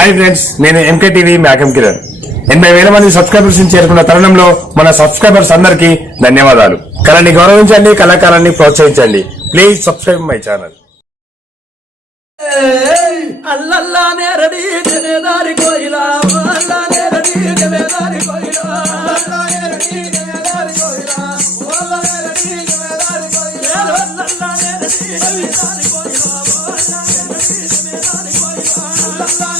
Hi friends నేను MK TV మ్యాకం కిరణ్ ఎనభై వేల మంది సబ్స్క్రైబర్స్ చేరుకున్న తరుణంలో మన సబ్స్క్రైబర్స్ అందరికీ ధన్యవాదాలు. కళని గౌరవించండి కళాకారాన్ని ప్రోత్సహించండి. ప్లీజ్ సబ్స్క్రైబ్ మై ఛానల్ అల్లల్లా నేరడి జమేదారి కోయిలా జమేదారి కోయిలా జమేదారి కోయిలా జమేదారి కోయిలా జమేదారి కోయిలా జమేదారి కోయిలా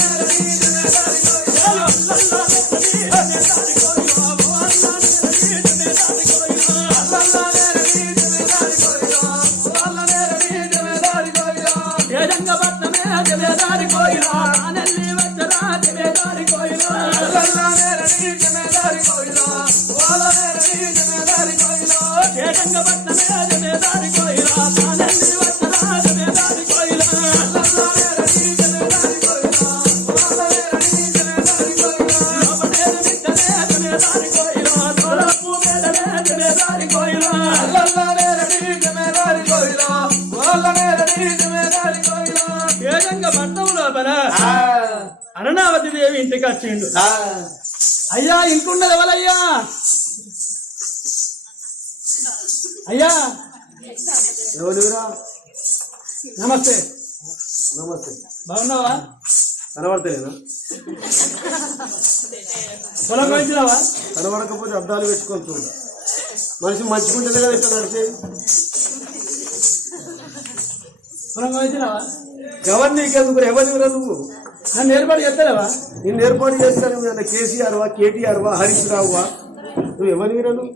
అల్లా నేరడి జమేదారి లోపల అరుణావతి దేవి ఇంటికి వచ్చిండు. అయ్యా ఇంకున్నది ఎవరయ్యా అయ్యా. ఎవరురా? నమస్తే. నమస్తే. బాగున్నావా? కనబడతలేనా పొలం కనబడకపోతే అద్దాలు పెట్టుకొని చూడు. మనిషి మంచుకుంటేనే కదా ఇట్లా నడిచేది? పొలం వచ్చినావా ఎవరు నీకెందుకు నువ్వు? నన్ను ఏర్పాటు చేస్తావా నిన్ను ఏర్పాటు చేస్తాను. నువ్వు కేసీఆర్ వా కేటీఆర్ వా హరీష్ రావు వా నువ్వు? ఎవరిరా నువ్వు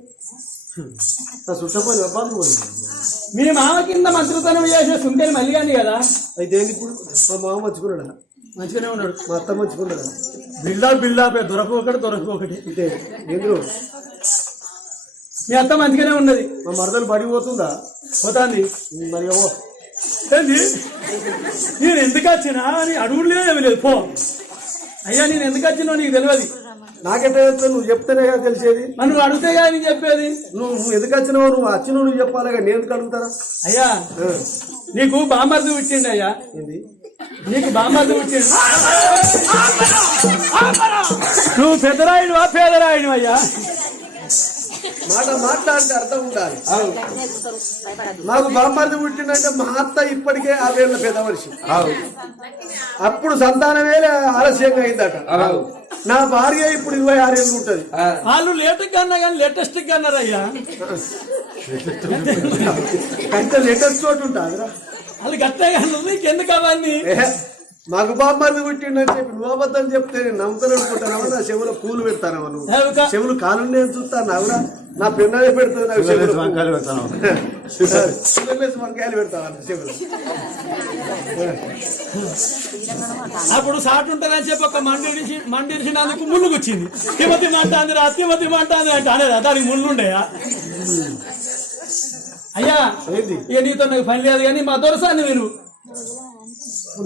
నా చుట్టపని అబ్బాలు పోయి మీ మామ కింద మంత్రితనం చేసే సుంకెని మల్లిగాని కదా? అయితే ఇప్పుడు? మా మామ మంచుకున్నాడా మంచిగానే ఉన్నాడు. మా అత్త మంచుకున్నాడా బిల్డా బిల్డా దొరక ఒకటి దొరక ఒకటి. ఇదే ఎందుకు మీ అత్త మంచిగానే ఉన్నది. మా మరదలు పడిపోతుందా పోతాంది? మరి ఏవో ఏంది నేను ఎందుకు వచ్చినా అని అడుగులే ఏమి లేదు పో. అయ్యా నేను ఎందుకు వచ్చినా నీకు తెలియదు. నాకెట్లా? నువ్వు చెప్తేనే కదా తెలిసేది. నువ్వు అడిగితే కానీ చెప్పేది? నువ్వు నువ్వు ఎందుకు వచ్చినావు? నువ్వు వచ్చినావు నువ్వు చెప్పాలి కానీ నేను ఎందుకు అడుగుతారా? అయ్యా నీకు బామర్ది పుట్టిండు అయ్యా. ఏంది? నీకు బామర్ది పుట్టిండు నువ్వు పెద్దరాయుడువా పేదరాయుడు అయ్యా మాట మాట్లాడితే అర్థం ఉండాలి. నాకు బామ్మర్ది పుట్టిందంటే మా అత్త ఇప్పటికే ఆరేళ్ళ పెద్ద మనిషి. అప్పుడు సంతానమే ఆలస్యంగా అయిందట. నా భార్య ఇప్పుడు ఇరవై ఆరేళ్ళు ఉంటది. వాళ్ళు లేటెస్ట్ కన్నా కానీ లేటెస్ట్ కన్నారు అయ్యా అంత లేటెస్ట్ చోటు ఉంటుందిరా. వాళ్ళు గట్టే నీకు ఎందుకు అవన్నీ? మాకు బామ్మర్ది పుట్టిండని చెప్పి నువ్వు అబద్ధం చెప్తే నేను నమ్ముతాను అనుకుంటానవా నా చెవులో పూలు పెడతానవా నువ్వు? చెవులు కాలం నేను చూస్తాను? అవునా నా పిన్నదే పెడుతుంది నాకు చెవులు. వంకాయలు పెడతావా నా చెవులు? అప్పుడు సాటు ఉంటుందని చెప్పి ఒక మండి ఇడిచి మండి ఇడిచినందుకు ముళ్ళు వచ్చింది తిమతి మంట అంది రా తిమతి మంట అంది అంటే అనేదా దానికి ముళ్ళు ఉండయా? అయ్యా ఏంది? ఇక నీతో నాకు పని లేదు కానీ మా దొరసాన్ని మీరు.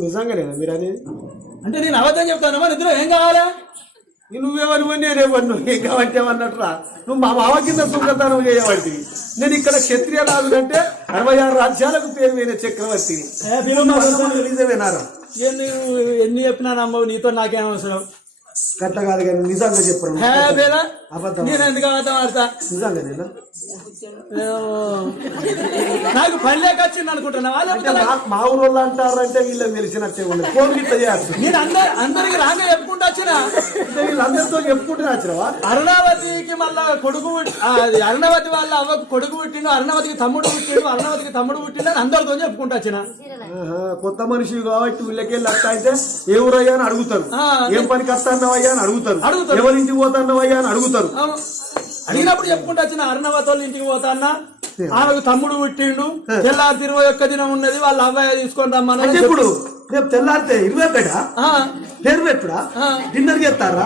నిజంగానేనా మీరు అనేది? అంటే నేను అబద్ధం చెప్తాను ఇద్దరు ఏం కావాలా? నువ్వేమని నేనేమని నువ్వు ఇంకా అన్నట్రా నువ్వు మా మామ కింద సుఖతనం చేయబడితివి నేను ఇక్కడ క్షత్రియ రాజు అంటే అరవై ఆరు రాజ్యాలకు పేరు పోయిన చక్రవర్తిని ఏ పిలువు మా దొరసాన్ని. నిజమేనారా ఎన్ని చెప్పినా నమ్మవు నీతో నాకేం అవసరం? గట్ల కాదు కానీ నిజంగా చెప్పరు నేను ఎందుకు అబద్ధం ఆడతా? నిజంగానేనా నాకు పల్లెకి వచ్చింది అనుకుంటున్నా మా- ఊరోళ్ళు అంటారంటే వీళ్ళకి తెలిసినట్టే ఉంది ఫోన్ గిట్ల చేయాల్సి నేను అందరి అందరికి రాగా చెప్పుకుంటూ వచ్చిన? వీళ్ళందరితో చెప్పుకుంటున్నా వచ్చినవా? అరుణావతికి మళ్ళా కొడుకు అరుణావతి వాళ్ళ అవ్వకు కొడుకు పుట్టిండు అరుణావతికి తమ్ముడు పుట్టిండు అరుణావతికి తమ్ముడు పుట్టిండు అని అందరితో చెప్పుకుంటూ వచ్చిన? కొత్త మనిషి కాబట్టి వీళ్ళకెళ్ళి అత్త అయితే ఏ ఊరయ్యా అని అడుగుతారు. ఏం పనికి వస్తాన్నవయ్యా అని అడుగుతారు. అడుగుతారు. ఎవరింటికి పోతాన్నవయ్యా అని అడుగుతారు. అవును. అడిగినప్పుడు చెప్పుకుంటూ వచ్చిన అరుణావతి వాళ్ళ ఇంటికి పోతాన్నా ఆమెకు తమ్ముడు పుట్టిండు. తెల్లారి ఇరవై ఒక్క దినం ఉన్నది వాళ్ళ అబ్బాయి తీసుకొని రమ్మని ఇప్పుడు రేపు తెల్లారితే ఇరవై ఒకటా ఆ, పేరు పెట్టుడా. డిన్నర్ చేస్తారా.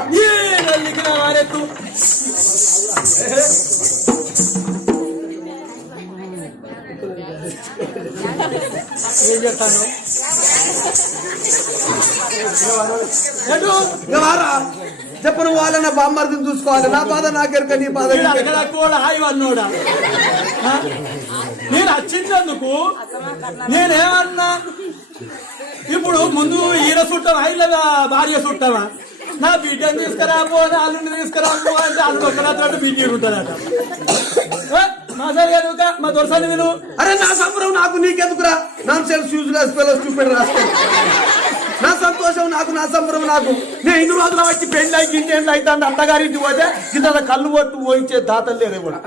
ఏం ఎటు వారా? చెప్పను వాళ్ళ బామ్మర్దిని చూసుకోవాలి. నా బాధ నాకెరక నీ బాధ వీడు నీకెరక. అక్కడ కూడా హాయి అన్నోడా? నేను వచ్చినందుకు నేనేమన్నా? ఇప్పుడు ముందు ఈయన చుట్టావా? ఇలా భార్య చుట్టావా? నా బిడ్డను తీసుకురాపో నా అల్లుని తీసుకురాపో అంటే అల్లుడు ఒక్కరాత్రి బిడ్డ ఉంటుందట. ఏ? మా సరిగా నువ్వు మా దొరసాని విను. అరే నా సంబరం నాకు నీకెందుకురా? నాన్ సెల్ఫ్ షూజ్ స్పెల్ చూపెడు రాస్తాను నా సంతోషం నాకు నా సంబరం నాకు. నేను ఇన్ని రోజులు వచ్చి పెళ్ళి అయి గింజేళ్ళు అయితే అత్తగారింటి పోతే ఇంత కళ్ళు పట్టు పోయించే దాతలు లేరు కూడా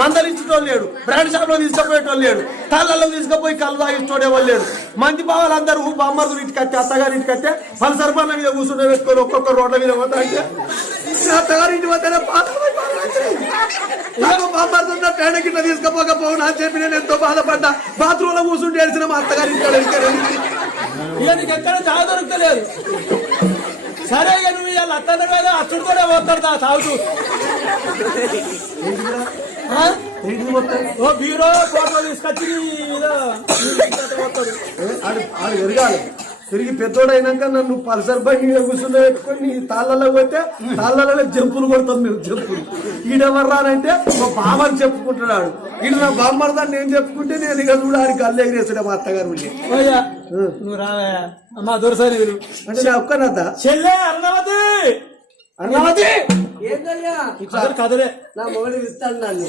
మందలించడం లేడు బ్రాండ్ షాప్లో తీసుకుపోయేటోళ్ళు లేడు తాళ్ళల్లో తీసుకుపోయి కళ్ళు తాగిస్తోడేవాళ్ళు లేడు మంది బావాలందరూ బామ్మర్దులు ఇంటికి వచ్చి అత్తగారింటికి వస్తే వాళ్ళ బండ్ల మీద కూర్చుంటే పెట్టుకొని ఒక్కొక్క రోడ్ల మీద పోతా అంటే అత్తగారింటి పోతేనే పాతలు నాకు బామ్మర్దున్న ట్రైన్ కింద తీసుకుపోకపోవు నా చెప్పి నేను ఎంతో బాధపడ్డా. బాత్రూమ్లో కూర్చుంటే ఏడిచిన మా అత్తగారింటి కాడ ఇక నీకు ఎక్కడ చావు దొరుకుతలేదు. సరే ఇక నువ్వు ఇవాళ అత్తన్న కదా అచ్చుడు కూడా పోతాడు తా తాగుతూ. ఓ బీరో ఫోటో తీసుకొచ్చి పోతాడు. ఎరగాలి. తిరిగి పెద్దోడైనాక నన్ను పల్సర్ బండి మీద కూర్చుని పెట్టుకొని నీ తాళ్ళలో పోతే తాళ్ళలో జంపులు కొడతాం మీరు జంపులు. ఈడెవర్రానంటే మా బామ్మని చెప్పుకుంటున్నాడు. ఈడు నా బామ్మర్దాన్ని నేను చెప్పుకుంటే నేను ఇక చూడ ఆడికి అల్లు ఎగిరేసాడు మా అత్తగారు ఉండి. ఓయ్యా నువ్వు అమ్మా దొరసాని వీరు. అంటే నా ఒక్కనద్దా చెల్లె అరుణవతి! అన్నవతి ఏందయ్యా? కదలు కదలే. నా మొగడు ఇస్తాడు నన్ను.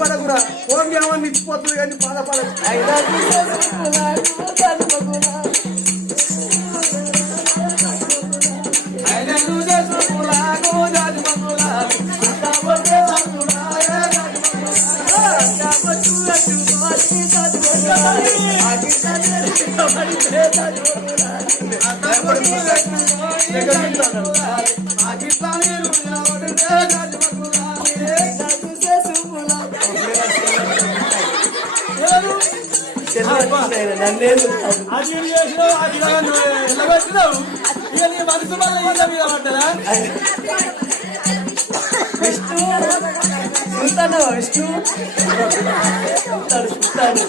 బాధపడకురా. ఫోన్ ఏమని ఇచ్చిపోతుంది కానీ బాధపడకు. అయినా విష్ణు చూస్తాను విష్ణు చూస్తాడు చూస్తాడు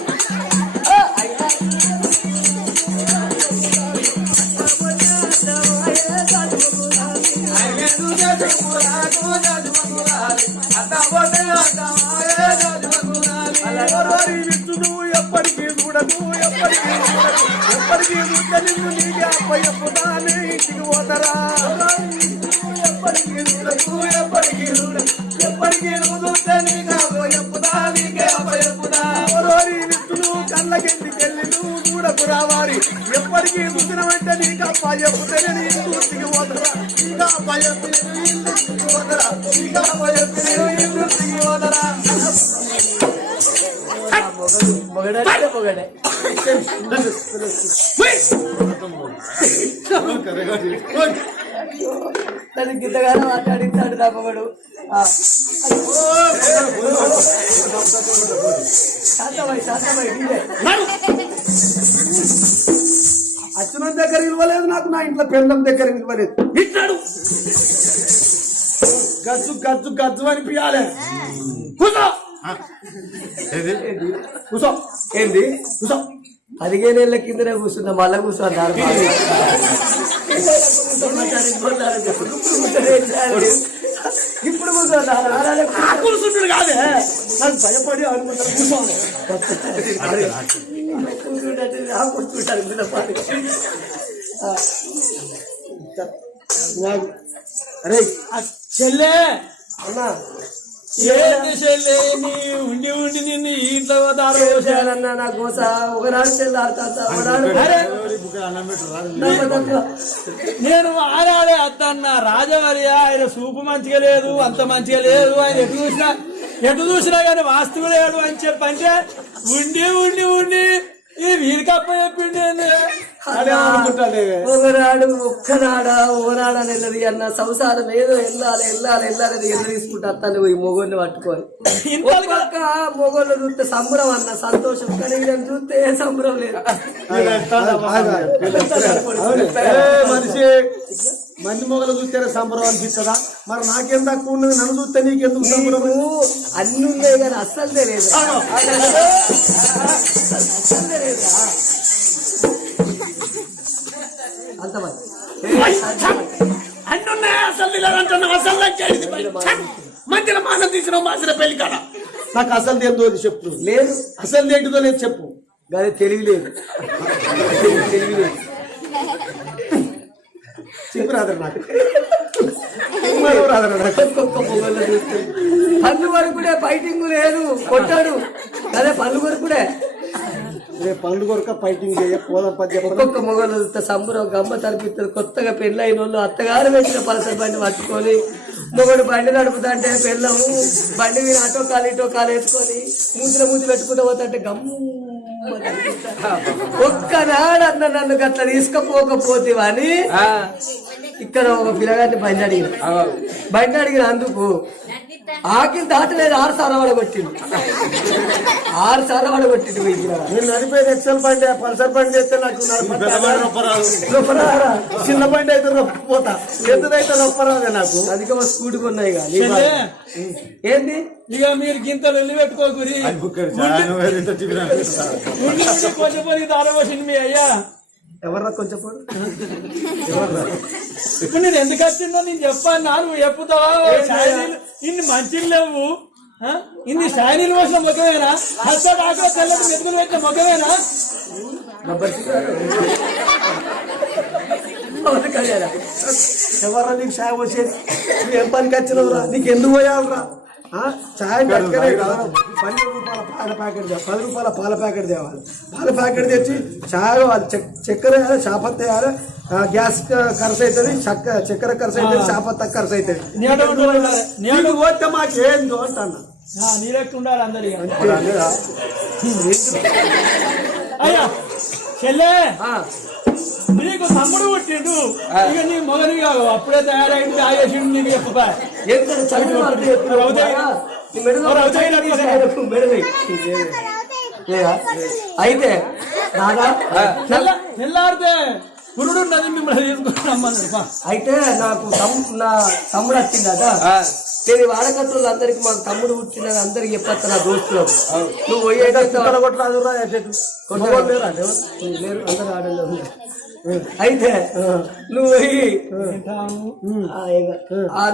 అలా అయినా ఎప్పటికీ ఎప్పటికీ చూడకు నిన్ను నీకే అప్పయ్యప్పుదానే ఇంటికి పోతారా ఎప్పటికీ చూడకు ఎప్పటికీ ఎప్పటికీ నీకు అప్పయ్యప్పుదా నీకే అప్పయ్యప్పుదా ఎవరోరి విత్తులు రావాలి. ఎప్పటికీ చూసినవంటే నీకు అప్పయ్యప్పుతే నేను పోతారా నీకు అప్పయ్యప్పు ఇంటికి పోతారా మొగడే తను గిద్దగానే మాట్లాడిస్తాడు నా. శాంతమై శాంతమై అచ్చిన దగ్గర ఇవ్వలేదు నాకు నా ఇంట్లో పెళ్ళం దగ్గర ఇవ్వలేదు. ఇట్లాడు! గజ్జు గజ్జు గజ్జు అనిపించాలి కూర్చో! కూర్చో ఏంది? కూర్చో పదిహేనేళ్ళ కిందనే కూర్చున్నా మళ్ళా కూర్చున్నారు ఇప్పుడు కూర్చుంటుడు కాదే. భయపడి నాకు అరే చెల్లె. అన్నా. ఏంటి చెల్లె నీ ఉండి ఉండి నిన్ను ఇంట్లో దారి నా గోస? ఒకనాడు. నేను ఆడాడే అత్తన్న. రాజమర్య ఆయన సూపు మంచిగా లేదు అంత మంచిగా లేదు. ఆయన ఎటు చూసినా ఎటు చూసినా కానీ వాస్తు లేడు అని చెప్పంటే ఉండి ఉండి ఉండి ఇది వీరికప్ప చెప్పిండి ఒకనాడు ఒక్కనాడా ఒకనాడా వెళ్ళదు అన్న సంసారం ఏదో వెళ్ళాలి వెళ్ళాలి వెళ్ళాలి ఎదురు తీసుకుంటా తను ఈ మొగోడిని పట్టుకొని ఇంతలో ఒక పక్క మొగోళ్ళు చూస్తే సంబరం అన్న సంతోషం కానీ వీళ్ళని చూస్తే ఏ సంబరం లేదు ఏ మనిషి మంది మొగలు చూస్తే సంబరం అనిపిస్తుందా మరి నాకేం తక్కువ ఉన్నది నన్ను చూస్తే నీకెందుకు సంబరం అన్ని ఉన్నాయి కానీ అస్సలు తెలియదు అస్సలు తెలియదురా. ఉన్నాయి అసలు అంటున్నావు అసలు మధ్యలో మాసం తీసిన మాసిన పెళ్ళి కాడ నాకు అసలు ఏందో చెప్పు లేదు అసలు ఏంటిదో లేదు చెప్పు. కానీ తెలియలేదు తెలియలేదు చెప్పు రాదరు నాకు. చెప్పు రాదరు నాకు. పళ్ళు వరకుడే ఫైటింగ్ లేదు. కొట్టాడు. అదే పళ్ళు వరకుడే రేపు పండు కొరక ఫైటింగ్ ఒక్కొక్క మొగలు సంబరం గమ్మ తరిపిస్తారు కొత్తగా పెళ్ళైన వాళ్ళు అత్తగారు పెట్టిన పలసర బండి పట్టుకొని మొగడు బండి నడుపుతుంటే పెళ్ళము బండి మీద అటో కాలు ఇటో కాలు వేసుకొని మూతిలో మూతి పెట్టుకుంటూ పోతుంటే గమ్ము ఒక్కనాడు అన్న నన్ను గట్ల తీసుకపోకపోతే అని ఇక్కడ ఒక పిల్లగాడిని బండి అడిగిన. బండి అడిగిన అందుకు. ఆకిలి దాటలేదు ఆరు సార్లు పడగొట్టిండు ఆరు సార్లు పిల్లగాడు. నేను నడిపేది ఎక్సెల్ బండి పల్సర్ బండి చేస్తే నాకు? చిన్న బండి అయితే రొప్పిపోతా పెద్దదైతే రొప్పరాదే నాకు? అందుకే మా స్కూటీ ఉన్నాయి కానీ ఏంది? ఇక మీరు గింతలు వెళ్ళి పెట్టుకోకూరి కొంచెం పోయి దారవసింది మీ అయ్యా. ఎవర్రా కొంచెం పోడు? ఇప్పుడు నేను ఎందుకు వచ్చిందో నేను చెప్పాను నువ్వు చెప్పుతావా ఇన్ని మంచిలు లేవు? ఇన్ని షాయనీలు పోసిన ముఖమేనా హస్త ఆకలి తెల్లటి మెతుకులు పెట్టిన ముఖమేనా. ఎవర్రా నీకు చాయ్ వచ్చేది నువ్వు ఏం పనికి వచ్చినవురా నీకు ఎందుకు పోయావురా ఆ? చాయ్ పట్టుకొని పన్నెండు రూపాయల పాల ప్యాకెట్ పది రూపాయల పాల ప్యాకెట్ తేవాలి. పాల ప్యాకెట్ తెచ్చి చాయ్ చక్కెర వేయాలి చాపత్తి వేయాలి. గ్యాస్ ఖర్చు అవుతుంది చక్క చక్కెర ఖర్చు అవుతుంది చాపత్తి ఖర్చు అవుతుంది నీకు పోతే మాకు ఏందో అంటున్నా నీ లెక్క ఉండాలి అందరికీ అయ్యా చెల్లె. నీకు తమ్ముడు పుట్టిండు. ఇక నీ మొగని కాదు. అప్పుడే తయారైంది ఆయేసిండు నీకు చెప్పబా? అయితే తెల్లారితే పురుడు ఉన్నది మిమ్మల్ని. అయితే నాకు నా తమ్ముడు వచ్చిందట నేను వాడకత్తులు అందరికి మాకు తమ్ముడు పుట్టిన అందరికి చెప్పత్త నా దోస్తులకు. నువ్వు పోయేటట్టు కొట్టగొట్టరాదురా ఎటు కొట్టరా? లేరు అందరు ఉన్నారు. అయితే నువ్వు పోయి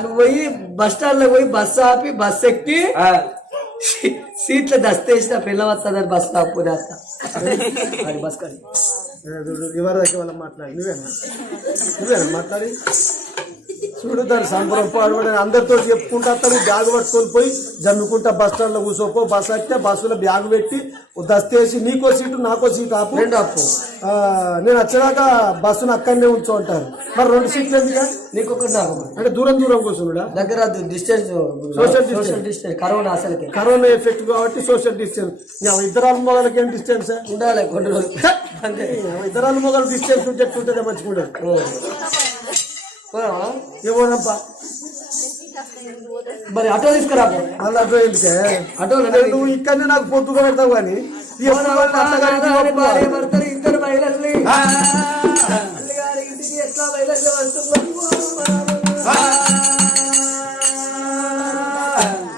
నువ్వు పోయి బస్ స్టాండ్లో పోయి బస్ ఆపి బస్ ఎక్కి సీట్ల దస్తేసిన పిల్ల వస్తుందని బస్ స్టాప్ అది బస్ కానీ ఎవరి దగ్గర వాళ్ళ మాట్లాడి? నువ్వేనా? నువ్వేనా మాట్లాడి? చూడు దాని సంబరం పాడు అందరితో చెప్పుకుంటా అతను బ్యాగ్ పట్టుకొని పోయి జమ్ముకుంటా బస్ స్టాండ్లో కూర్చోపో బస్ వస్తే బస్సులో బ్యాగ్ పెట్టి దస్తేసి నీకో సీటు నాకో సీటు ఆపు. రెండు అప్పు ఆ, నేను వచ్చేదాకా బస్సును అక్కడనే ఉంచు అంటారు. మరి రెండు సీట్లు ఎందుగా నీకు ఒకటి నాకు ఒకటి. అంటే దూరం దూరం కూర్చున్నాడా? దగ్గర డిస్టెన్స్. సోషల్ డిస్టెన్స్ కరోనా అసలుకి. కరోనా ఎఫెక్ట్ కాబట్టి సోషల్ డిస్టెన్స్ ఇద్దరాలు మొదలకి ఏం డిస్టెన్స్ ఉండాలి కొన్ని రోజులు. అంతే ఇద్దరాలు మొదలు డిస్టెన్స్ ఉంటే మంచిగా. పోదామా? మరి ఆటో తీసుకురా. అటు ఎందుకే? ఆటో నువ్వు ఇక్కడనే నాకు పొద్దుగా పెడతావు కానీ ఇద్దరు మహిళల్ని అల్లిగారి ఇంటికి ఎట్లా మహిళలు వస్తున్నారు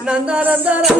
నందనందరా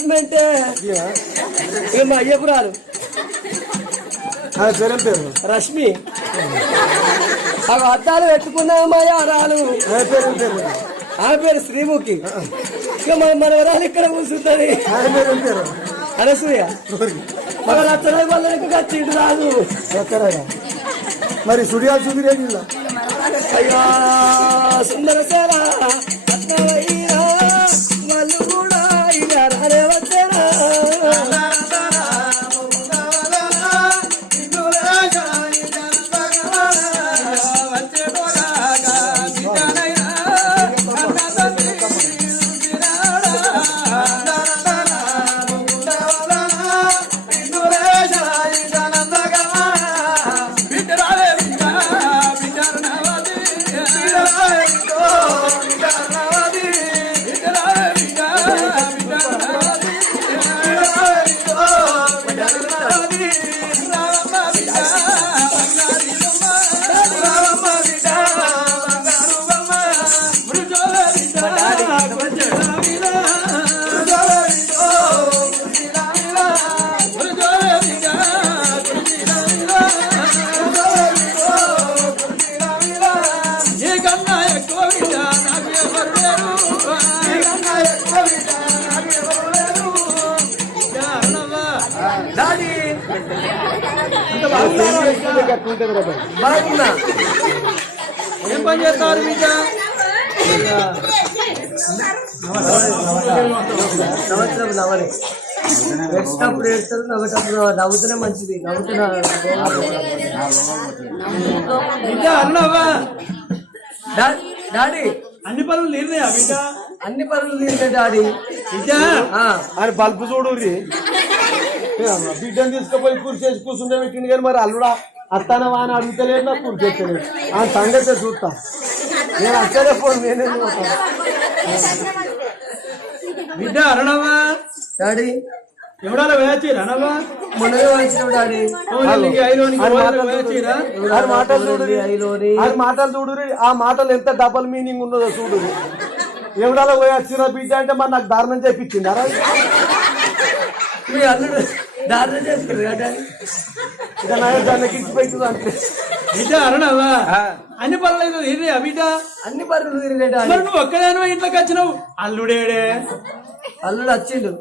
ఇవి మా క్లాస్మేట్ ఇక మా అయ్యపురాలు ఆ, పేరేం పేరు? రష్మి. అవి అద్దాలు పెట్టుకున్నావు మా యారాలు. ఆ పేరేం పేరు? ఆమె పేరు శ్రీముఖి. ఇక మన మనవరాలు ఇక్కడ కూర్చుంటది. అనసూయ. మన రచన వల్ల వచ్చిండు రాదు. మరి సుడియా చూపిరేది అయ్యా సుందర సేవ ఏం పని చేస్తారు బిడ్డ సంవత్సరం నవ్వలే ఏడ్చినప్పుడు ఏడుస్తారు నవ్వేటప్పుడు నవ్వ- నవ్వుతూనే మంచిది నవ్వుతున్నా బిడ్డ అన్నవా డాడీ. అన్ని పనులు బిడ్డ అన్ని పనులు తీసే డాడీ బిడ్డ బల్బు చూడు బిడ్డను తీసుకుపోయి కూర్చేసి కూర్చుంటే పెట్టింది కానీ మరి అల్లుడా అత్తానవా అని అడుగుతలేదు నాకు కూర్చేస్తలేదు ఆ సంగతి చూస్తా. నేను అచ్చలే ఫోన్ నేనే చూస్తాను. బిడ్డ అరణవా డాడీ? ఎవడాల వేయచ్చీరా అనవా వచ్చిన డాడీ. మాటలు చూడు. ఐలోని. మాటలు ఆ మాటలు ఎంత డబల్ మీనింగ్ ఉన్నదో చూడు. ఎవడాలో పోయి వచ్చిన బిడ్డ అంటే మరి నాకు దారుణం చేపించింది మీ అల్లుడు దారుణం ఇక అంటే? బిడ్డ అరణవా? అన్ని పనులు బిడ్డ అన్ని పనులు తిరిగే డాడీ. మరి నువ్వు ఒక్కదానివా ఇంట్లోకి వచ్చినావు? అల్లుడేడే. అల్లుడు వచ్చిండు.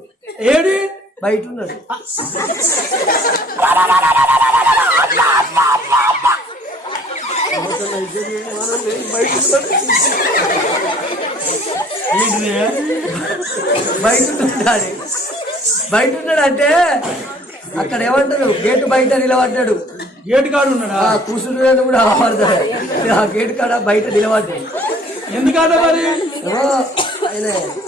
ఏడి? బయట ఉన్నాడు. బయట ఉన్నాడు బయట ఉన్నాడు అంటే అక్కడ ఏమంటారు? గేట్ బయట నిలబడ్డాడు. గేటు కాడు ఉన్నాడా? ఆ కూర్చుంటున్నాడు కూడా ఆడతాడు ఆ గేట్ కాడ బయట నిలబడ్డాడు. ఎందుకంటే మరి?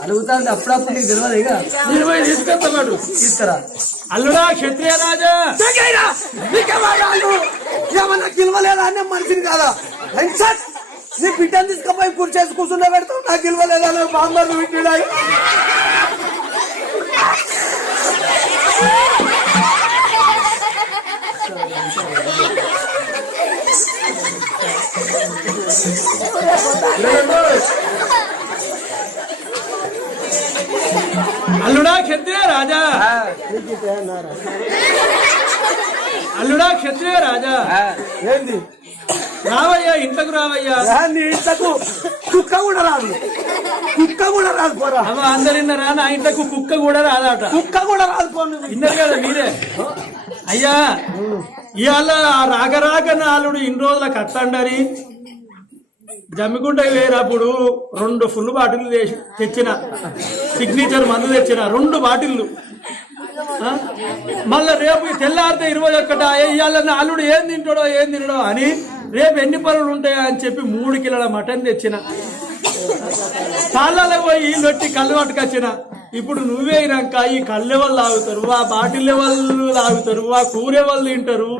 అడుగుతాంది అప్పుడప్పుడు నీకు తెలియదు ఇక. నేను పోయి తీసుకొస్తాడు తీసుకురా. అల్లుడా క్షత్రియ రాజా. ఏమన్నా గెలవలేదా అనే మనిషిని కాదా? నీ బిడ్డను తీసుకుపోయి కూర్చేసి కూర్చుండే పెడతావు నాకు గెలవలేదా బాంబర్లు పెట్టినాయి అల్లుడా క్షత్రియ రాజా. అల్లుడా క్షత్రియ రాజా. ఏంది? రావయ్యా ఇంట్లోకి రావయ్యా. నీ ఇంతకు కుక్క కూడా రాదు. కుక్క కూడా రాదు పోరా. అవ అందరిన్నరా నా ఇంట్లోకి కుక్క కూడా రాదట. కుక్క కూడా రాదు పోను. కదా మీరే? అయ్యా ఇవాళ ఆ రాగరాగ నాలుడు ఇన్ని రోజులకు అత్తండని జమ్మికుంట వేరప్పుడు రెండు ఫుల్ బాటిల్ తెచ్చిన. సిగ్నేచర్ మందు తెచ్చిన రెండు బాటిల్లు. మళ్ళా రేపు తెల్లారితే ఇరవై ఒక్కట ఇవాళ అల్లుడు ఏం తింటాడో ఏం తినడో అని రేపు ఎన్ని పనులు ఉంటాయా అని చెప్పి మూడు కిలోల మటన్ తెచ్చిన. తాళ్ళలో పోయి లొట్టి కళ్ళు పట్టుకొచ్చిన. ఇప్పుడు నువ్వే అయినాక ఈ కళ్ళె వాళ్ళు తాగుతారు ఆ బాటిల్ వాళ్ళు తాగుతారు ఆ కూరే వాళ్ళు తింటారు?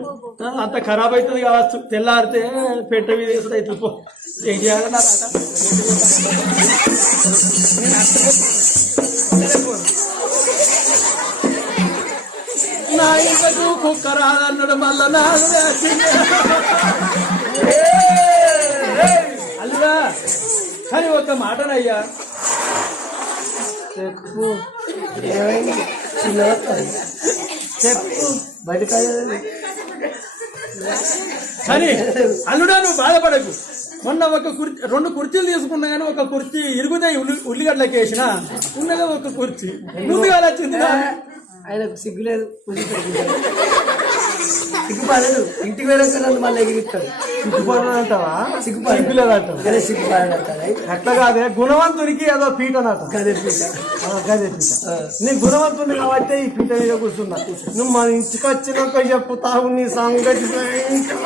అంత ఖరాబ్ అవుతుంది కావచ్చు. తెల్లారితే పెట్ట మీద అవుతుంది పో. నా ఇంట్లో కుక్క రాదన్నాడు మళ్ళా నాకు. అల్లుడా కానీ ఒక మాటనయ్యా. చెప్పు. చెప్పు. బయట కానీ అల్లుడా నువ్వు బాధపడకు. మొన్న ఒక కుర్చీ రెండు కుర్చీలు తీసుకున్నా కానీ ఒక కుర్చీ ఇరుగుతాయి ఉల్లి ఉల్లిగడ్డలకి వేసిన ఉన్నదే ఒక కుర్చీ. ముందుగా వచ్చింది ఆయనకు సిగ్గులేదు సిగ్గుపడదు. ఇంటికి వెళ్ళక నన్ను మళ్ళీ ఎగిరిస్తాడు. అంటావా? సిగ్గుపడదు సిగ్గులేదంటావు అదే అంటారా? అట్లా కాదే గుణవంతునికి ఏదో పీట అన్నట గదే పీట. గదే పీట నీ గుణవంతుని కాబట్టి ఈ పీట మీద కూర్చున్నా. నువ్వు మన ఇంటికి వచ్చినాక చెప్పుతావు నీ సంగతి ఇంకా.